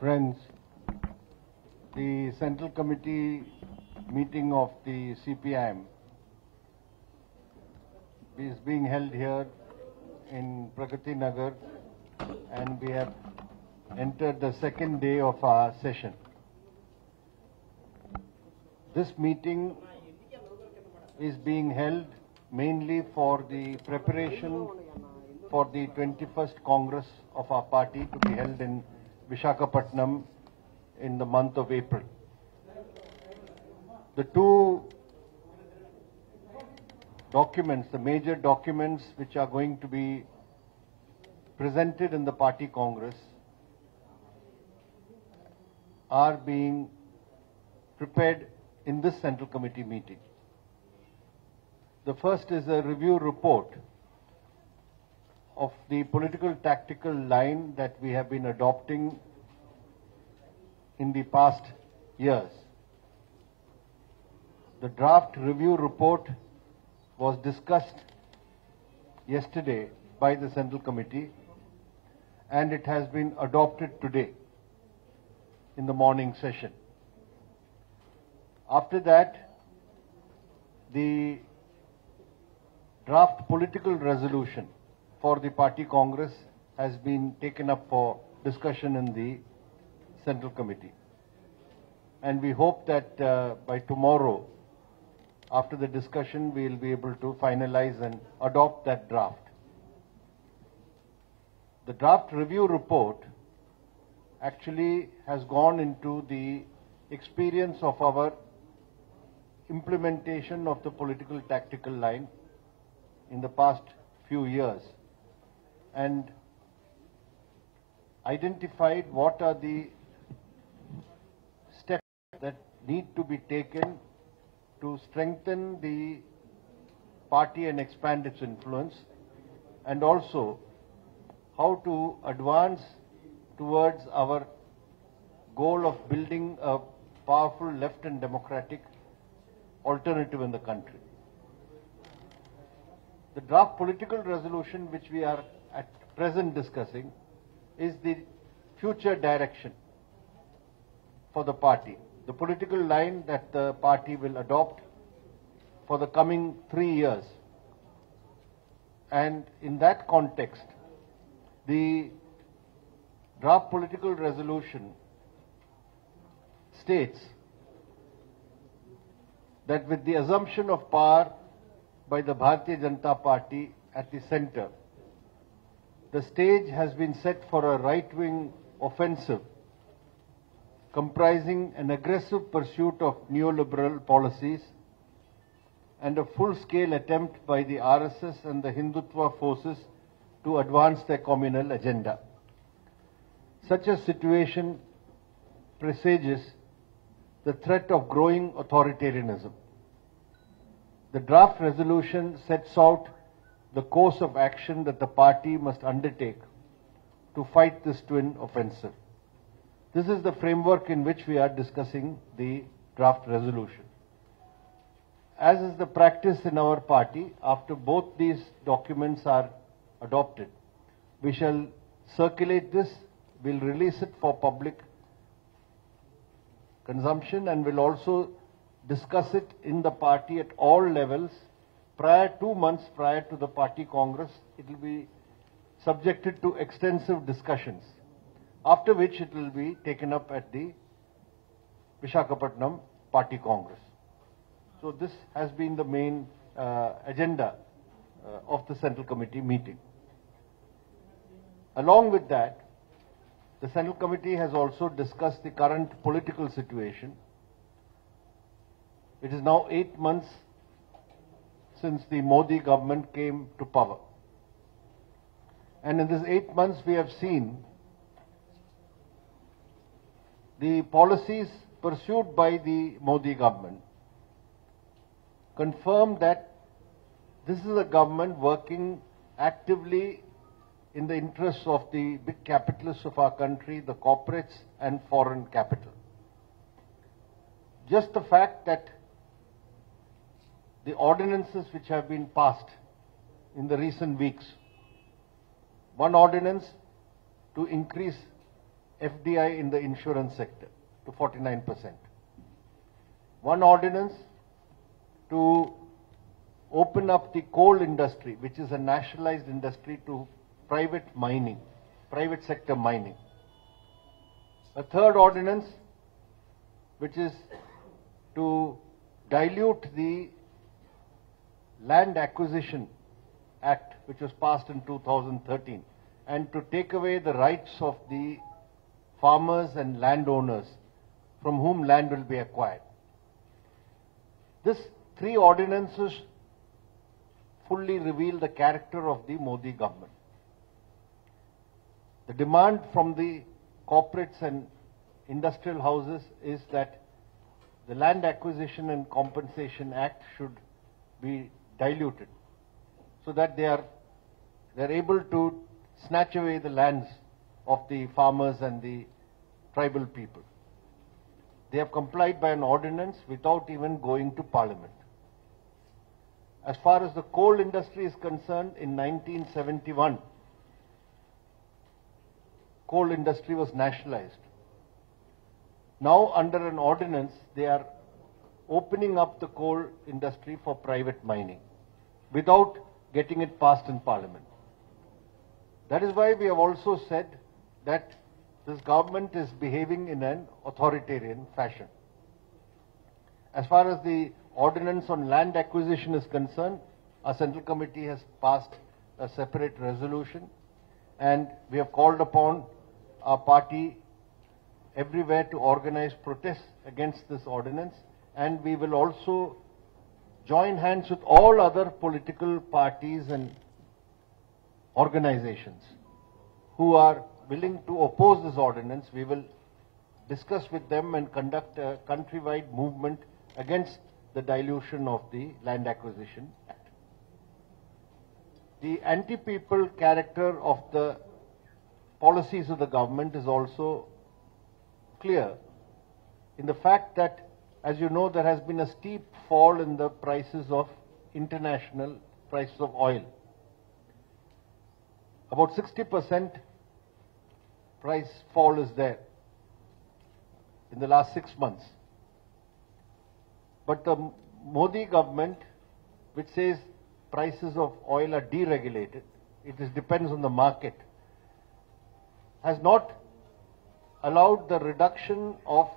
Friends, the Central Committee meeting of the Cpim is being held here in Pragathi Nagar, and we have entered the second day of our session. This meeting is being held mainly for the preparation for the 21st Congress of our party to be held in Visakhapatnam in the month of April. The two documents, the major documents which are going to be presented in the party Congress are being prepared in this Central Committee meeting. The first is a review report of the political tactical line that we have been adopting in the past years. The draft review report was discussed yesterday by the Central Committee, and it has been adopted today in the morning session. After that, the draft political resolution for the party Congress has been taken up for discussion in the Central Committee. And we hope that by tomorrow, after the discussion, we will be able to finalize and adopt that draft. The draft review report actually has gone into the experience of our implementation of the political tactical line in the past few years, and identified what are the steps that need to be taken to strengthen the party and expand its influence, and also how to advance towards our goal of building a powerful left and democratic alternative in the country. The draft political resolution which we are at present discussing is the future direction for the party, the political line that the party will adopt for the coming 3 years. And in that context, the draft political resolution states that with the assumption of power by the Bharatiya Janata Party at the center, the stage has been set for a right-wing offensive comprising an aggressive pursuit of neoliberal policies and a full-scale attempt by the RSS and the Hindutva forces to advance their communal agenda. Such a situation presages the threat of growing authoritarianism. The draft resolution sets out the course of action that the party must undertake to fight this twin offensive. This is the framework in which we are discussing the draft resolution. As is the practice in our party, after both these documents are adopted, we shall circulate this, we'll release it for public consumption, and will also discuss it in the party at all levels. 2 months prior to the party Congress, it will be subjected to extensive discussions, after which it will be taken up at the Visakhapatnam party Congress. So this has been the main agenda of the Central Committee meeting. Along with that, the Central Committee has also discussed the current political situation. It is now 8 months since the Modi government came to power. And in this 8 months, we have seen the policies pursued by the Modi government confirm that this is a government working actively in the interests of the big capitalists of our country, the corporates and foreign capital. Just the fact that the ordinances which have been passed in the recent weeks, one ordinance to increase FDI in the insurance sector to 49%. One ordinance to open up the coal industry, which is a nationalized industry, to private mining, private sector mining. A third ordinance, which is to dilute the Land Acquisition Act, which was passed in 2013, and to take away the rights of the farmers and landowners from whom land will be acquired. These three ordinances fully reveal the character of the Modi government. The demand from the corporates and industrial houses is that the Land Acquisition and Compensation Act should be diluted so that they are able to snatch away the lands of the farmers and the tribal people. They have complied by an ordinance without even going to Parliament. As far as the coal industry is concerned, in 1971, coal industry was nationalized. Now, under an ordinance, they are opening up the coal industry for private mining without getting it passed in Parliament. That is why we have also said that this government is behaving in an authoritarian fashion. As far as the ordinance on land acquisition is concerned, our Central Committee has passed a separate resolution, and we have called upon our party everywhere to organize protests against this ordinance, and we will also join hands with all other political parties and organizations who are willing to oppose this ordinance. We will discuss with them and conduct a countrywide movement against the dilution of the Land Acquisition Act. The anti-people character of the policies of the government is also clear in the fact that, as you know, there has been a steep fall in the prices of international prices of oil. About 60% price fall is there in the last 6 months. But the Modi government, which says prices of oil are deregulated, depends on the market, has not allowed the reduction of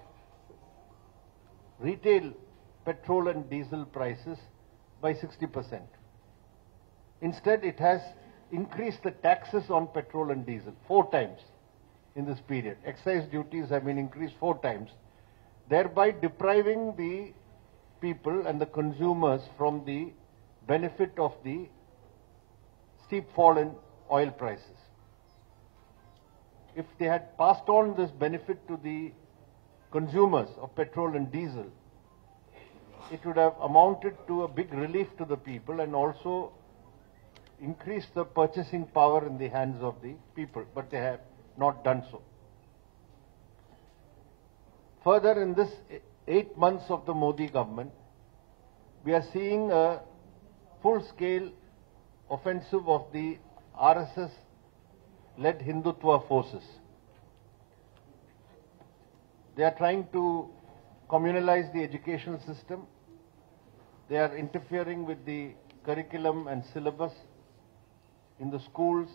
retail petrol and diesel prices by 60%. Instead, it has increased the taxes on petrol and diesel 4 times in this period. Excise duties have been increased 4 times, thereby depriving the people and the consumers from the benefit of the steep fall in oil prices. If they had passed on this benefit to the consumers of petrol and diesel, it would have amounted to a big relief to the people and also increased the purchasing power in the hands of the people, but they have not done so. Further, in this 8 months of the Modi government, we are seeing a full-scale offensive of the RSS-led Hindutva forces. They are trying to communalize the educational system. They are interfering with the curriculum and syllabus in the schools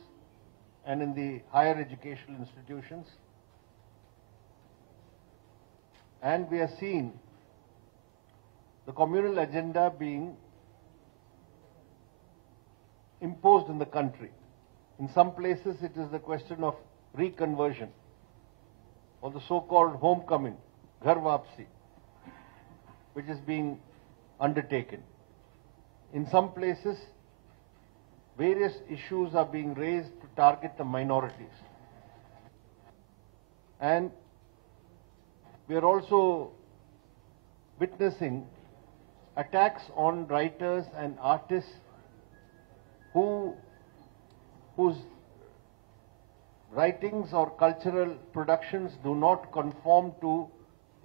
and in the higher educational institutions. And we are seeing the communal agenda being imposed in the country. In some places, it is the question of reconversion, or the so-called homecoming, Ghar Wapsi, which is being undertaken. In some places, various issues are being raised to target the minorities. And we are also witnessing attacks on writers and artists whose writings or cultural productions do not conform to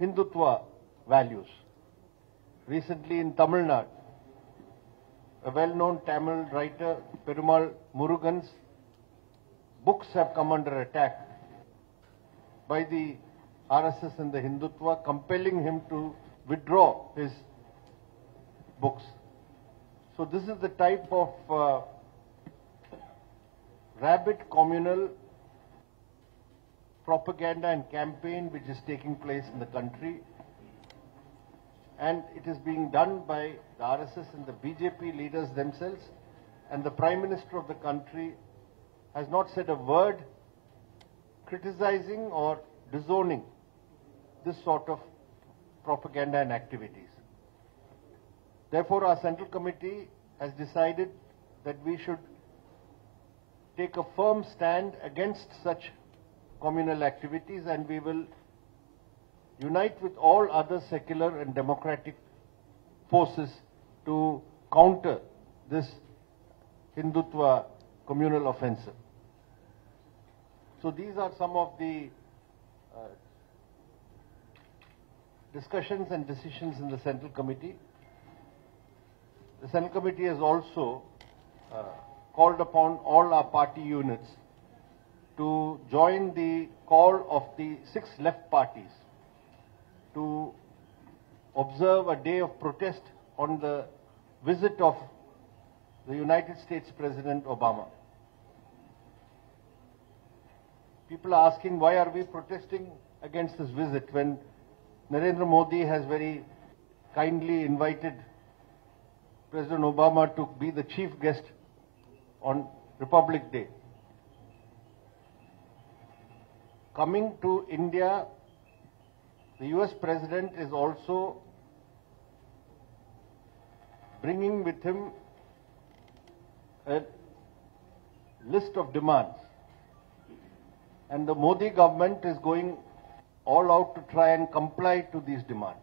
Hindutva values. Recently in Tamil Nadu, a well-known Tamil writer, Perumal Murugan's books have come under attack. by the RSS and the Hindutva, compelling him to withdraw his books. So this is the type of rabid communal propaganda and campaign which is taking place in the country, and it is being done by the RSS and the BJP leaders themselves, and the Prime Minister of the country has not said a word criticizing or disowning this sort of propaganda and activities. Therefore, our Central Committee has decided that we should take a firm stand against such communal activities, and we will unite with all other secular and democratic forces to counter this Hindutva communal offensive. So these are some of the discussions and decisions in the Central Committee. The Central Committee has also called upon all our party units to join the call of the 6 left parties to observe a day of protest on the visit of the United States President Obama. People are asking, why are we protesting against this visit when Narendra Modi has very kindly invited President Obama to be the chief guest on Republic Day. Coming to India, the US President is also bringing with him a list of demands, and the Modi government is going all out to try and comply to these demands.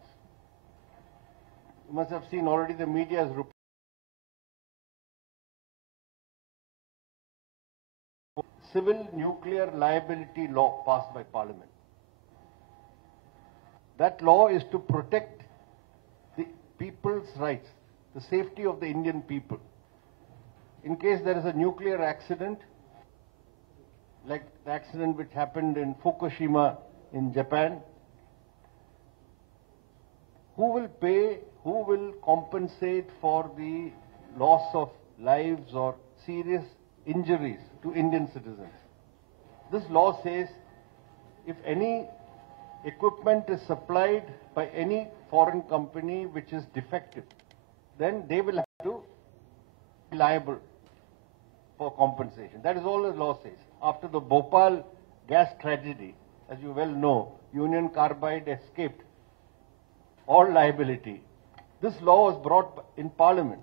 You must have seen already the media has reported civil nuclear liability law passed by Parliament. That law is to protect the people's rights, the safety of the Indian people. In case there is a nuclear accident, like the accident which happened in Fukushima in Japan, who will pay, who will compensate for the loss of lives or serious injuries to Indian citizens? This law says if any equipment is supplied by any foreign company which is defective, then they will have to be liable for compensation. That is all the law says. After the Bhopal gas tragedy, as you well know, Union Carbide escaped all liability. This law was brought in Parliament.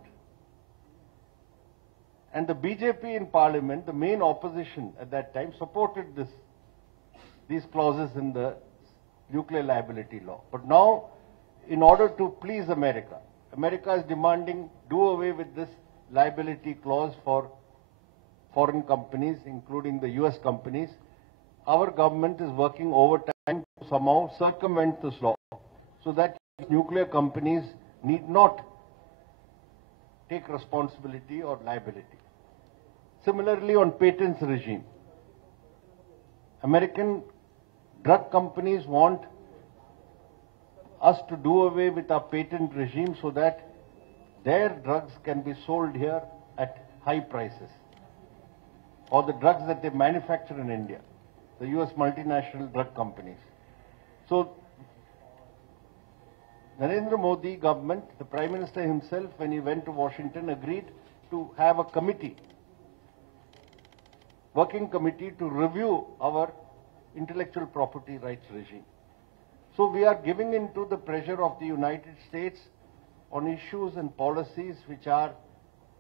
And the BJP in Parliament, the main opposition at that time, supported these clauses in the nuclear liability law. But now, in order to please America, America is demanding do away with this liability clause for foreign companies, including the US companies. Our government is working overtime to somehow circumvent this law so that nuclear companies need not take responsibility or liability. Similarly, on patents regime, American drug companies want us to do away with our patent regime so that their drugs can be sold here at high prices, or the drugs that they manufacture in India, the US multinational drug companies. So, Narendra Modi government, the Prime Minister himself, when he went to Washington, agreed to have a committee, working committee, to review our intellectual property rights regime. So we are giving in to the pressure of the United States on issues and policies which are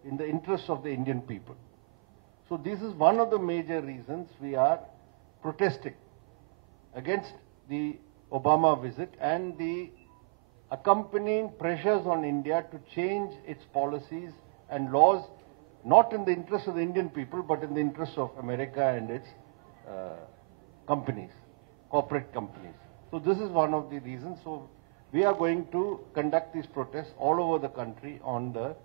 in the interests of the Indian people. So this is one of the major reasons we are protesting against the Obama visit and the accompanying pressures on India to change its policies and laws, not in the interest of the Indian people, but in the interest of America and its companies, corporate companies. So this is one of the reasons. So we are going to conduct these protests all over the country on the